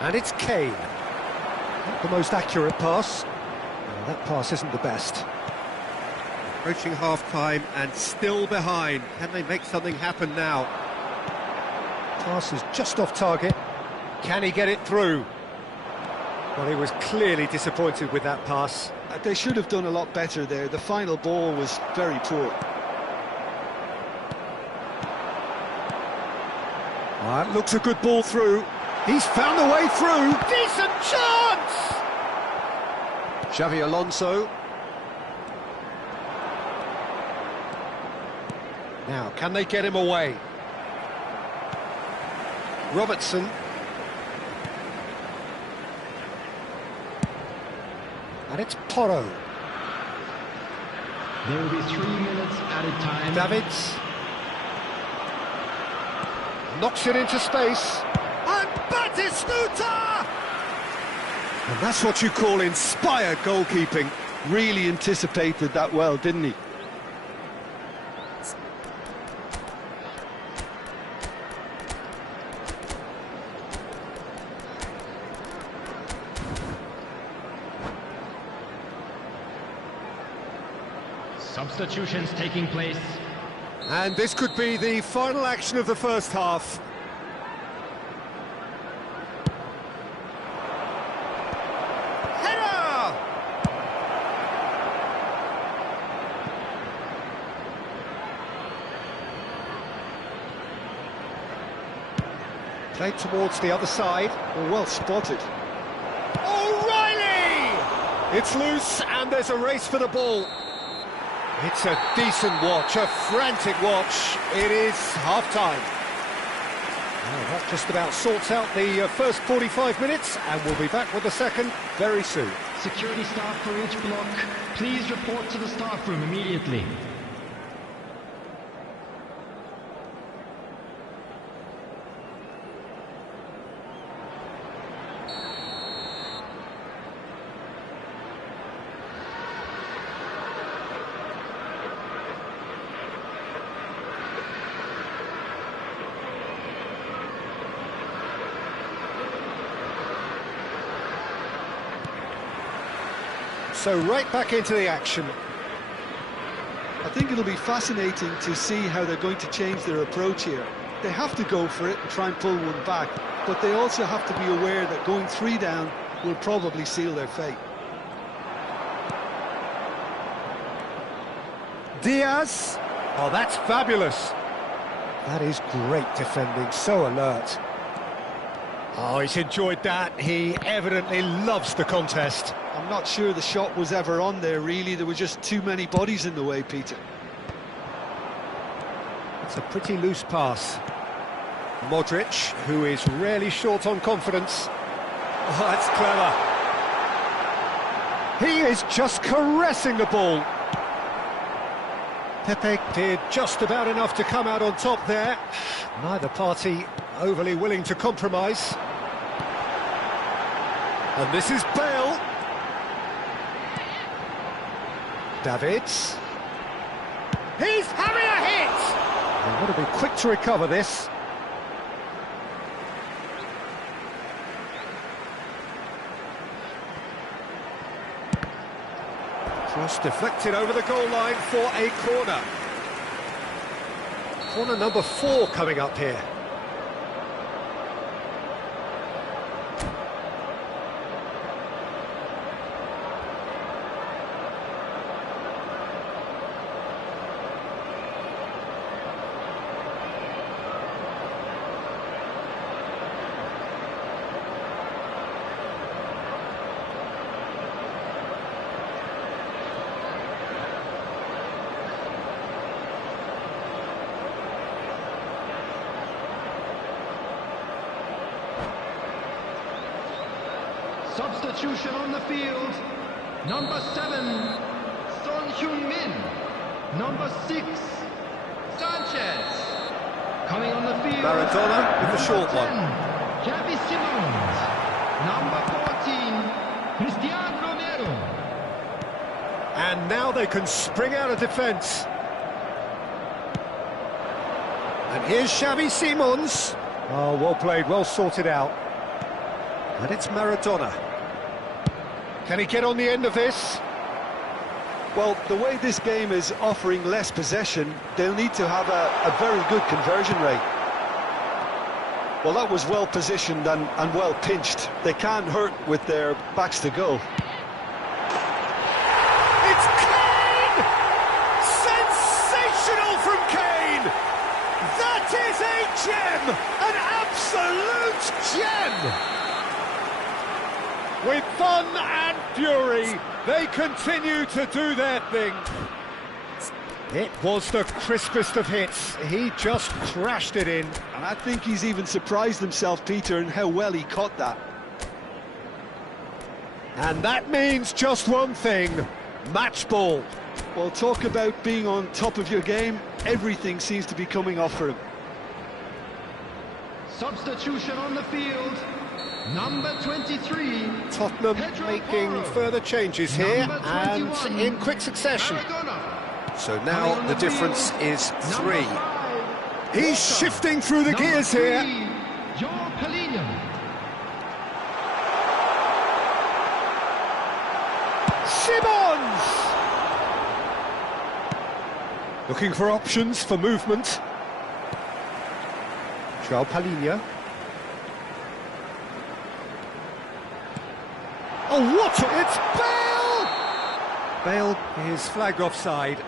And it's Kane. Not the most accurate pass. Well, that pass isn't the best. Approaching half-time and still behind. Can they make something happen now? Pass is just off target. Can he get it through? Well, he was clearly disappointed with that pass. They should have done a lot better there. The final ball was very poor. That looks a good ball through. He's found a way through. Decent chance! Xavi Alonso. Now, can they get him away? Robertson. And it's Porro. There will be 3 minutes added time. Davids. Knocks it into space. And Batistuta! And that's what you call inspired goalkeeping. Really anticipated that well, didn't he? Substitutions taking place. And this could be the final action of the first half. Header! Played towards the other side. Well spotted. O'Reilly! It's loose and there's a race for the ball. It's a decent watch, a frantic watch. It is half-time. Well, that just about sorts out the first 45 minutes, and we'll be back with the second very soon. Security staff for each block, please report to the staff room immediately. So right back into the action. I think it'll be fascinating to see how they're going to change their approach here. They have to go for it and try and pull one back, but they also have to be aware that going 3 down will probably seal their fate. Diaz. Oh, that's fabulous. That is great defending, so alert. Oh, he's enjoyed that. He evidently loves the contest. I'm not sure the shot was ever on there, really. There were just too many bodies in the way, Peter. It's a pretty loose pass. Modric, who is rarely short on confidence. Oh, that's clever. He is just caressing the ball. Pepe did just about enough to come out on top there. Neither party overly willing to compromise. And this is Bale. Davids. He's having a hit! They've got to be quick to recover this. Cross deflected over the goal line for a corner. Corner number 4 coming up here. Substitution on the field. Number 7, Son Heung-min. Number 6, Sanchez. Coming on the field. Maradona with the short one. Xavi Simons. Number 14, Cristiano Romero. And now they can spring out of defence. And here's Xavi Simons. Oh, well played, well sorted out. And it's Maradona. Can he get on the end of this? Well, the way this game is offering less possession, they'll need to have a very good conversion rate. Well, that was well positioned and well pinched. They can't hurt with their backs to goal. It's Kane! Sensational from Kane! That is a gem! An absolute gem! With fun and fury, they continue to do their thing. It was the crispest of hits. He just crashed it in. And I think he's even surprised himself, Peter, in how well he caught that. And that means just one thing, match ball. Well, talk about being on top of your game. Everything seems to be coming off for him. Substitution on the field. Number 23. Tottenham making further changes here and in quick succession. Maradona. So now the difference is 3. He's shifting through the gears here. Simons! Looking for options for movement. João Palhinha. Oh, what? It's Bale! Bale is flagged offside.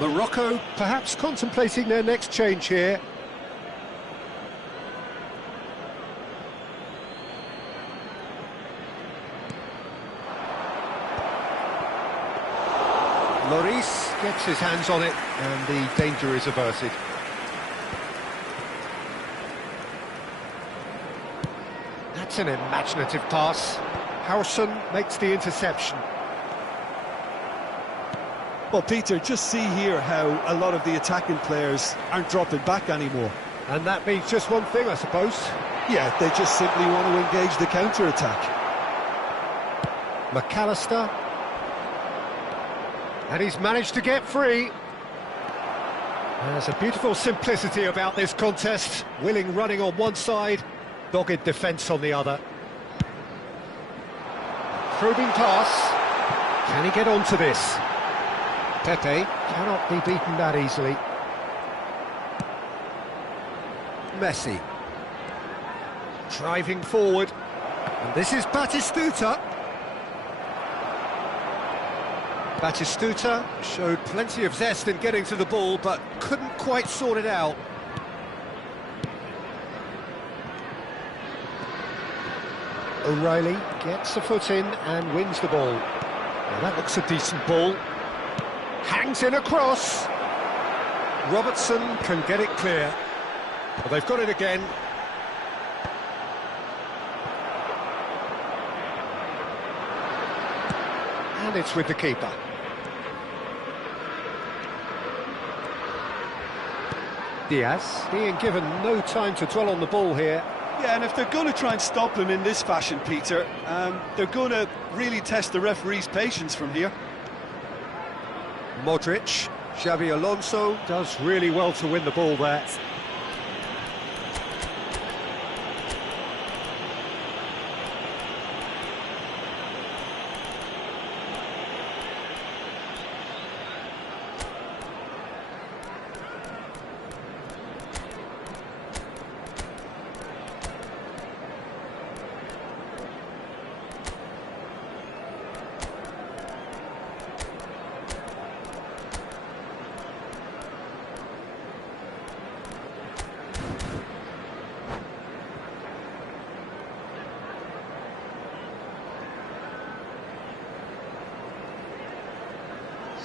Morocco perhaps contemplating their next change here. Lloris gets his hands on it and the danger is averted. That's an imaginative pass. Harrison makes the interception. Well, Peter, just see here how a lot of the attacking players aren't dropping back anymore. And that means just one thing, I suppose. Yeah, they just simply want to engage the counter-attack. McAllister. And he's managed to get free. There's a beautiful simplicity about this contest. Willing running on one side, dogged defence on the other. Probing pass. Can he get onto this? Pepe cannot be beaten that easily. Messi. Driving forward. And this is Batistuta. Batistuta showed plenty of zest in getting to the ball, but couldn't quite sort it out. O'Reilly gets a foot in and wins the ball. Now that looks a decent ball. Hangs in a cross. Robertson can get it clear. Well, they've got it again. And it's with the keeper. Diaz being given no time to dwell on the ball here. Yeah, and if they're going to try and stop him in this fashion, Peter, they're going to really test the referee's patience from here. Modric, Xabi Alonso does really well to win the ball there.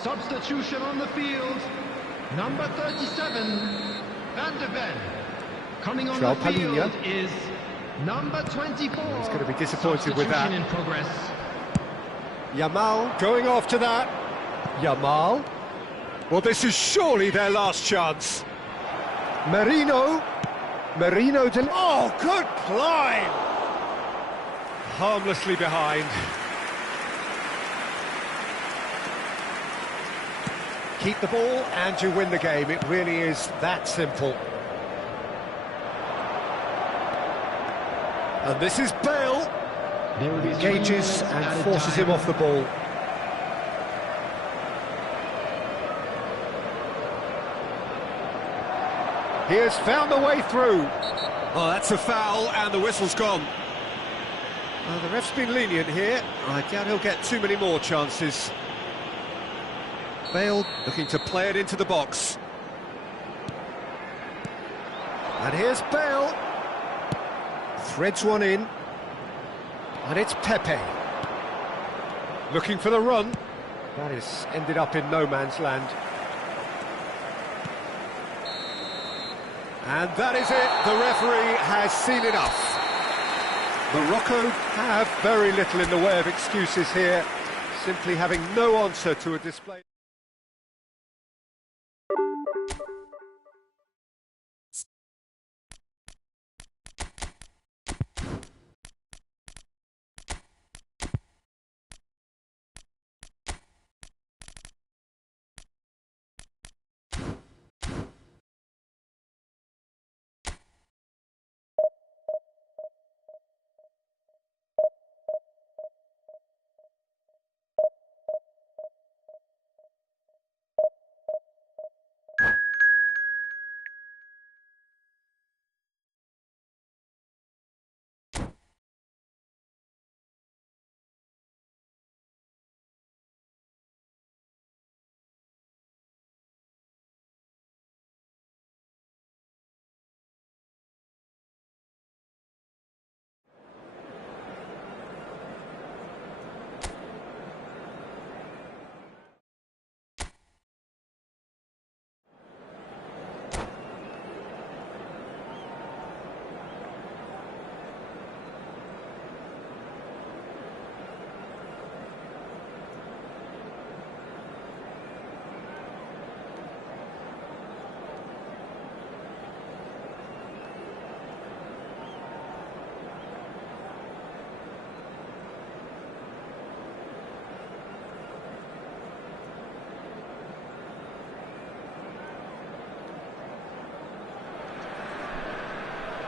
Substitution on the field, number 37, Van de Ven. Coming on the field is number 24. He's going to be disappointed with that. In progress. Yamal going after that. Yamal. Well, this is surely their last chance. Merino. Merino. Oh, good climb. Harmlessly behind. Keep the ball and you win the game. It really is that simple. And this is Bale. Engages and forces him off the ball. He has found a way through. Oh, that's a foul and the whistle's gone. Well, the ref's been lenient here. I doubt he'll get too many more chances. Bale looking to play it into the box. And here's Bale. Threads one in. And it's Pepe. Looking for the run. That has ended up in no man's land. And that is it. The referee has seen enough. Morocco have very little in the way of excuses here. Simply having no answer to a display.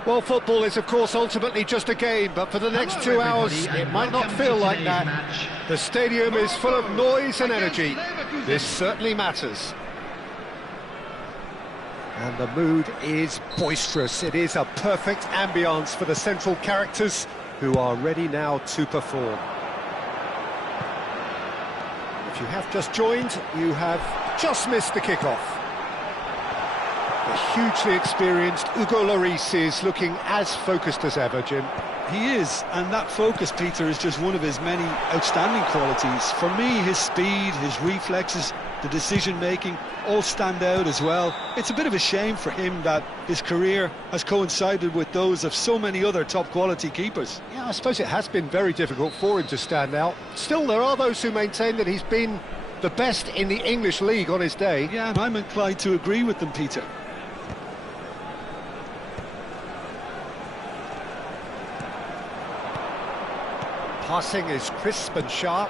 Well, football is, of course, ultimately just a game, but for the next 2 hours, it might not feel like that. The stadium is full of noise and energy. This certainly matters. And the mood is boisterous. It is a perfect ambience for the central characters who are ready now to perform. If you have just joined, you have just missed the kickoff. The hugely experienced Hugo Lloris is looking as focused as ever, Jim. He is, and that focus, Peter, is just one of his many outstanding qualities. For me, his speed, his reflexes, the decision-making all stand out as well. It's a bit of a shame for him that his career has coincided with those of so many other top-quality keepers. Yeah, I suppose it has been very difficult for him to stand out. Still, there are those who maintain that he's been the best in the English league on his day. Yeah, I'm inclined to agree with them, Peter. Passing is crisp and sharp.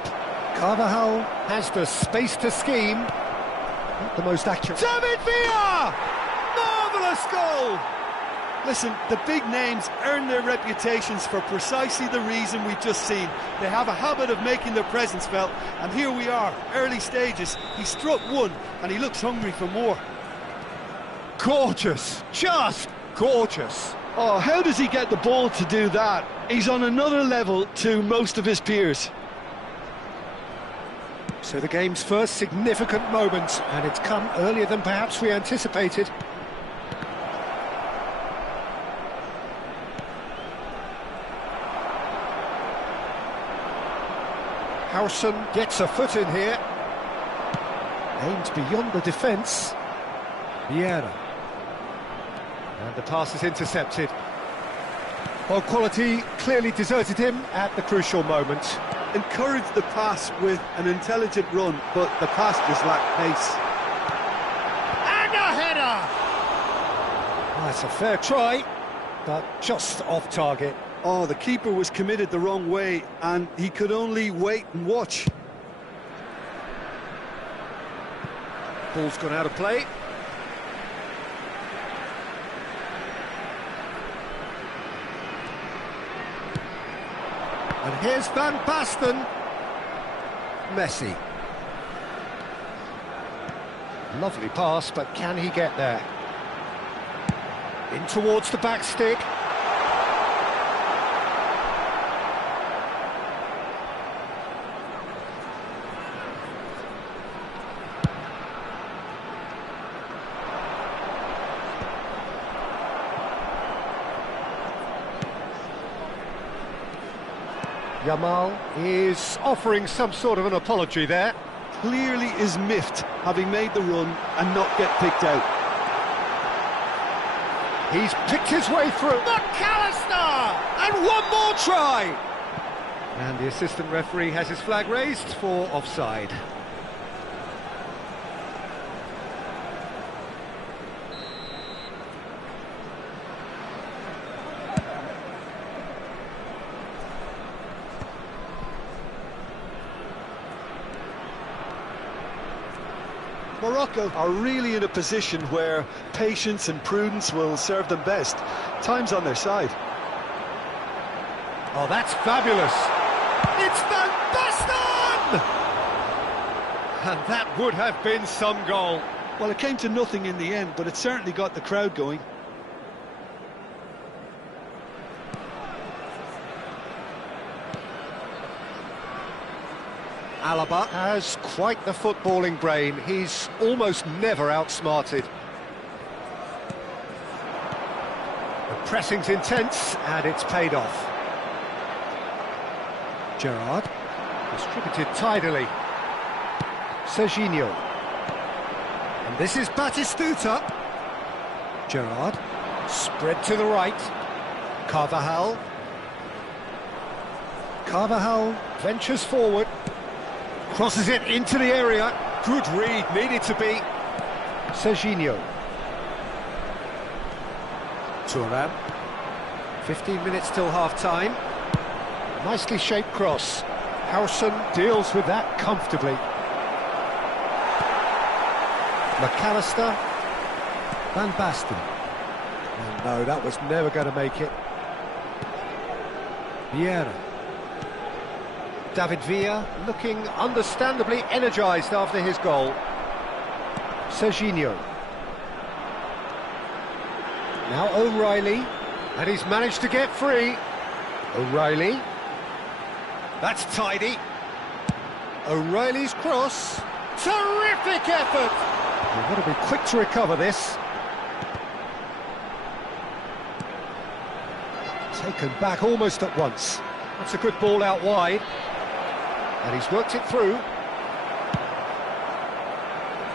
Carvajal has the space to scheme. Not the most accurate. David Villa! Marvellous goal! Listen, the big names earn their reputations for precisely the reason we've just seen. They have a habit of making their presence felt, and here we are, early stages. He struck one, and he looks hungry for more. Gorgeous! Just gorgeous! Oh, how does he get the ball to do that? He's on another level to most of his peers. So the game's first significant moment, and it's come earlier than perhaps we anticipated. Howson gets a foot in here. Aimed beyond the defence. Vieira. And the pass is intercepted. Well, quality clearly deserted him at the crucial moment. Encouraged the pass with an intelligent run, but the pass just lacked pace. And a header! That's a fair try, but just off target. Oh, the keeper was committed the wrong way, and he could only wait and watch. Ball's gone out of play. And here's Van Basten. Messi. Lovely pass, but can he get there? In towards the back stick. Yamal is offering some sort of an apology there. Clearly is miffed, having made the run and not get picked out. He's picked his way through. McAllister! And one more try! And the assistant referee has his flag raised for offside. Morocco are really in a position where patience and prudence will serve them best. Time's on their side. Oh, that's fabulous! It's Van Basten! And that would have been some goal. Well, it came to nothing in the end, but it certainly got the crowd going. Alaba has quite the footballing brain. He's almost never outsmarted. The pressing's intense, and it's paid off. Gerrard, distributed tidily. Serginho. And this is Batistuta. Gerrard, spread to the right. Carvajal. Carvajal ventures forward. Crosses it into the area. Good read, needed to be. Serginho. Thuram. 15 minutes till half-time. Nicely shaped cross. Howson deals with that comfortably. McAllister. Van Basten. And No, that was never going to make it. Vieira. David Villa looking understandably energised after his goal. Serginho. Now O'Reilly, and he's managed to get free. O'Reilly. That's tidy. O'Reilly's cross. Terrific effort! You've got to be quick to recover this. Taken back almost at once. That's a good ball out wide. And he's worked it through.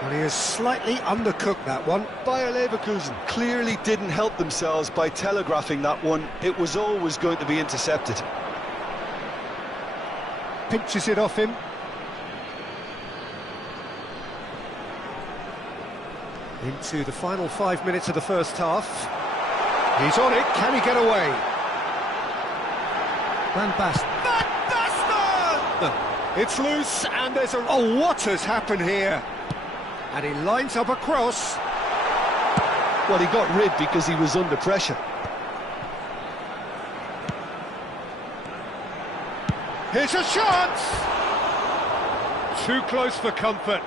And he has slightly undercooked that one. Bayer Leverkusen clearly didn't help themselves by telegraphing that one. It was always going to be intercepted. Pinches it off him. Into the final 5 minutes of the first half. He's on it. Can he get away? Van Basten. It's loose, and there's a... Oh, what has happened here? And he lines up a cross. Well, he got rid because he was under pressure. Here's a shot! Too close for comfort.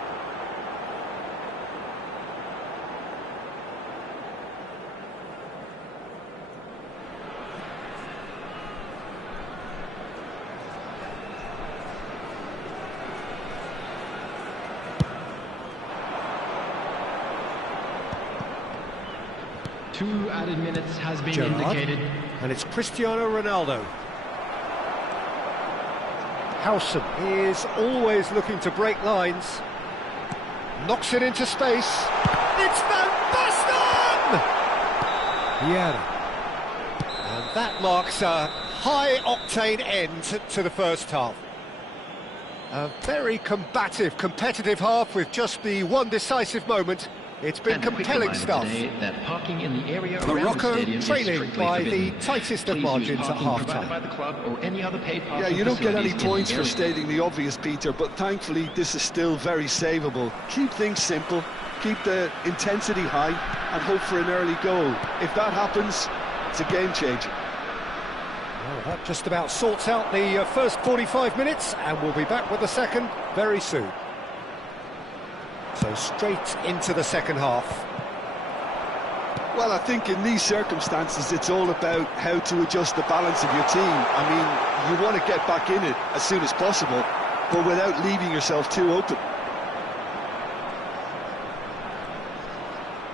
Two added minutes has been indicated. And it's Cristiano Ronaldo. Howson is always looking to break lines. Knocks it into space. It's Van Basten! Vieira. And that marks a high-octane end to the first half. A very combative, competitive half with just the one decisive moment. It's been compelling stuff. That parking in the area Morocco trailing by the tightest of margins at half-time. Yeah, you don't get any points for stating the obvious, Peter, but thankfully this is still very savable. Keep things simple, keep the intensity high, and hope for an early goal. If that happens, it's a game changer. Well, that just about sorts out the first 45 minutes, and we'll be back with the second very soon. So straight into the second half. Well, I think in these circumstances it's all about how to adjust the balance of your team. I mean, you want to get back in it as soon as possible, but without leaving yourself too open.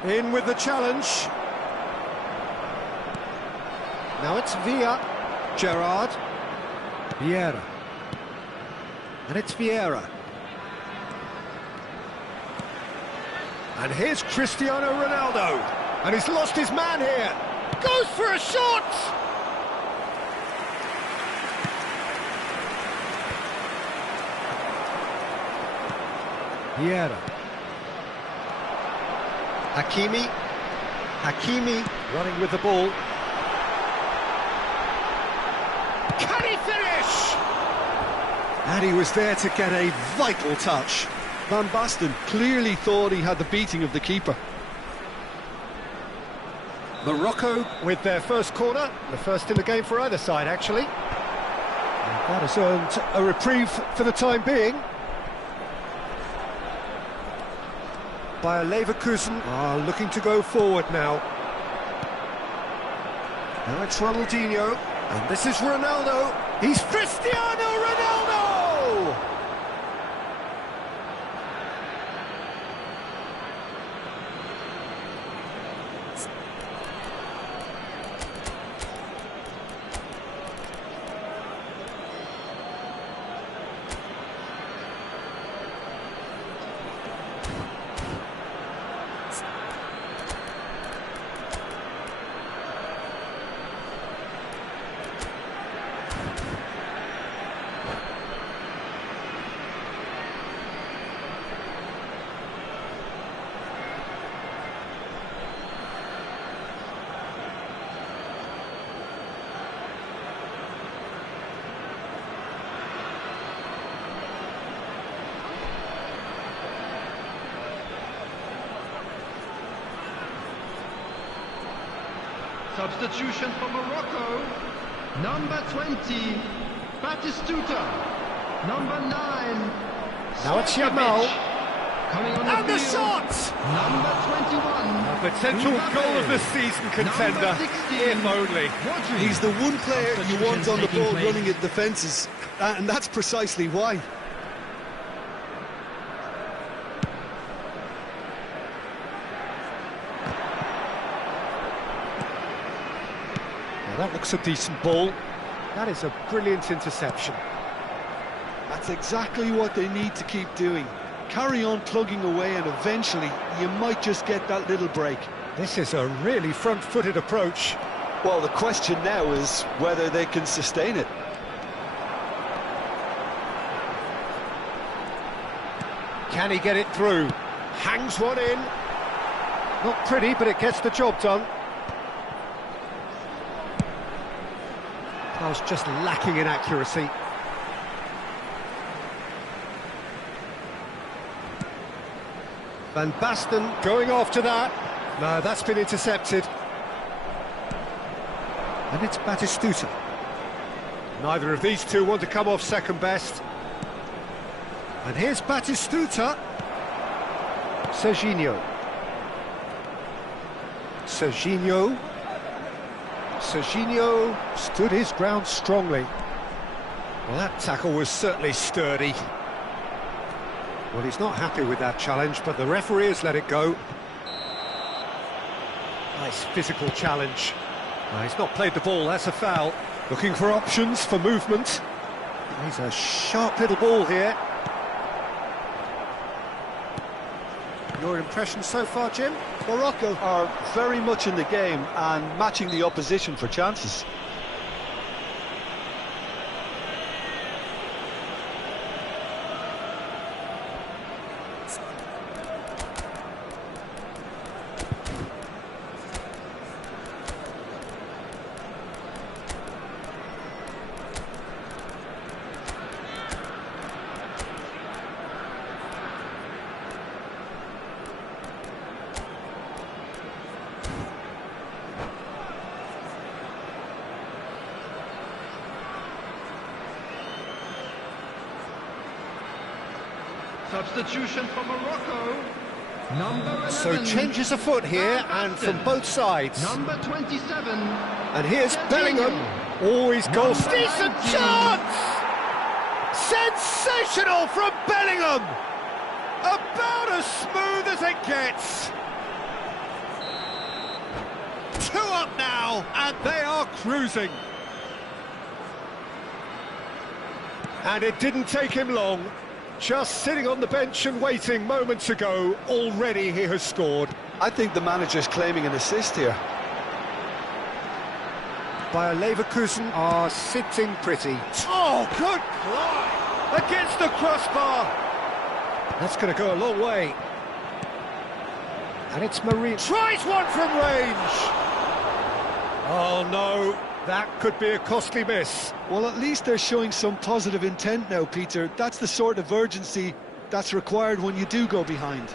In with the challenge. Now it's Villa. Gerrard. Vieira. And it's Vieira. And here's Cristiano Ronaldo. And he's lost his man here. Goes for a shot! Vieira. Hakimi running with the ball. Can he finish? And he was there to get a vital touch. Van Basten clearly thought he had the beating of the keeper. Morocco with their first corner, the first in the game for either side, actually. And that has earned a reprieve for the time being. Bayer Leverkusen are looking to go forward now. Now it's Ronaldinho, and this is Ronaldo. He's Cristiano Ronaldo! Substitution for Morocco. Number 20, Batistuta. Number 9, Now it's Yamal. coming on And the the field. shot! Number 21, A potential goal of the season contender, Number 16, if only. Rodri. He's the one player you want on the Taking ball place. running at defences, and that's precisely why. Well, that looks a decent ball. That is a brilliant interception. That's exactly what they need to keep doing. Carry on plugging away, and eventually you might just get that little break. This is a really front-footed approach. Well, the question now is whether they can sustain it. Can he get it through? Hangs one in. Not pretty, but it gets the job done. I was just lacking in accuracy. Van Basten going after that. No, that's been intercepted. And it's Batistuta. Neither of these two want to come off second best. And here's Batistuta. Serginho. Serginho. Serginho stood his ground strongly. Well, that tackle was certainly sturdy. Well, he's not happy with that challenge, but the referee has let it go. Nice physical challenge. He's not played the ball, that's a foul. Looking for options for movement. He's a sharp little ball here. Your impression so far, Jim? Morocco are very much in the game and matching the opposition for chances. Substitution for Morocco. Number 11. So changes afoot here, and from both sides. Number 27. And here's Bellingham. Always goals. Decent chance! Sensational from Bellingham! About as smooth as it gets. 2 up now, and they are cruising. And it didn't take him long. Just sitting on the bench and waiting moments ago, already he has scored. I think the manager's claiming an assist here. Bayer Leverkusen are sitting pretty. Oh, good play! Against the crossbar! That's going to go a long way. And it's Marie. Tries one from range! Oh, no. That could be a costly miss. Well, at least they're showing some positive intent now, Peter. That's the sort of urgency that's required when you do go behind.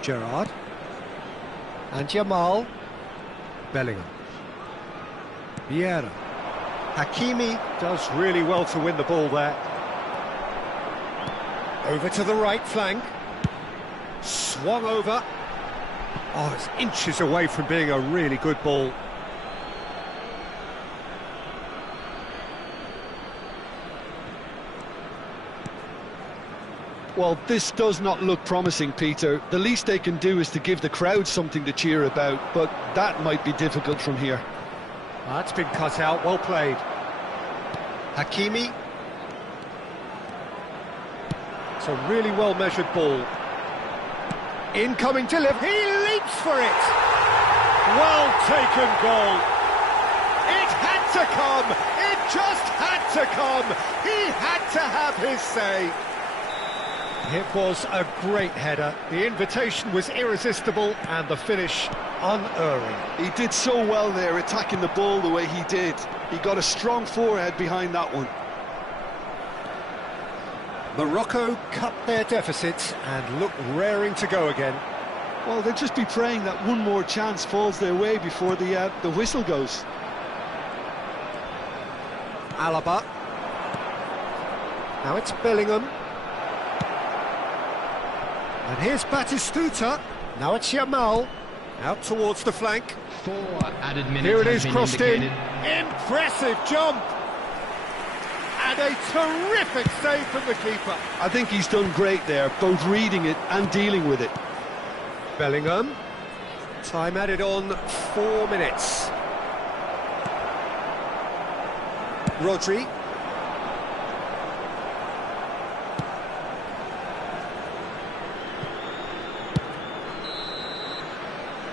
Gerrard. And Yamal. Bellingham. Vieira. Hakimi does really well to win the ball there. Over to the right flank. Swung over. Oh, it's inches away from being a really good ball. Well, this does not look promising, Peter. The least they can do is to give the crowd something to cheer about, but that might be difficult from here. That's been cut out, well played. Hakimi. It's a really well-measured ball. Incoming delivery, he leaps for it! Well taken goal. It had to come, it just had to come. He had to have his say. It was a great header. The invitation was irresistible and the finish unerring. He did so well there, attacking the ball the way he did. He got a strong forehead behind that one. Morocco cut their deficit and look raring to go again. Well, they'll just be praying that one more chance falls their way before the whistle goes. Alaba. Now it's Bellingham. And here's Batistuta. Now it's Yamal. Out towards the flank. 4 added minutes. Here it is, crossed indicated. in. Impressive jump. And a terrific save from the keeper. I think he's done great there, both reading it and dealing with it. Bellingham. Time added on 4 minutes. Rodri.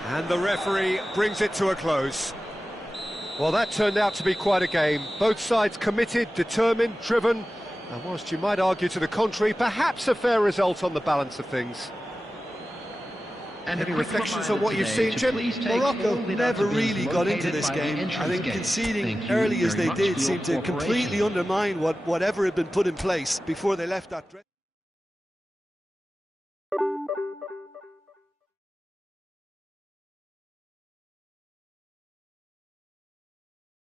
And the referee brings it to a close. Well, that turned out to be quite a game. Both sides committed, determined, driven, and whilst you might argue to the contrary, perhaps a fair result on the balance of things. And Any reflections on what you've seen, Jim? Morocco never really got into this game. I think conceding early as they did seemed to completely undermine whatever had been put in place before they left that.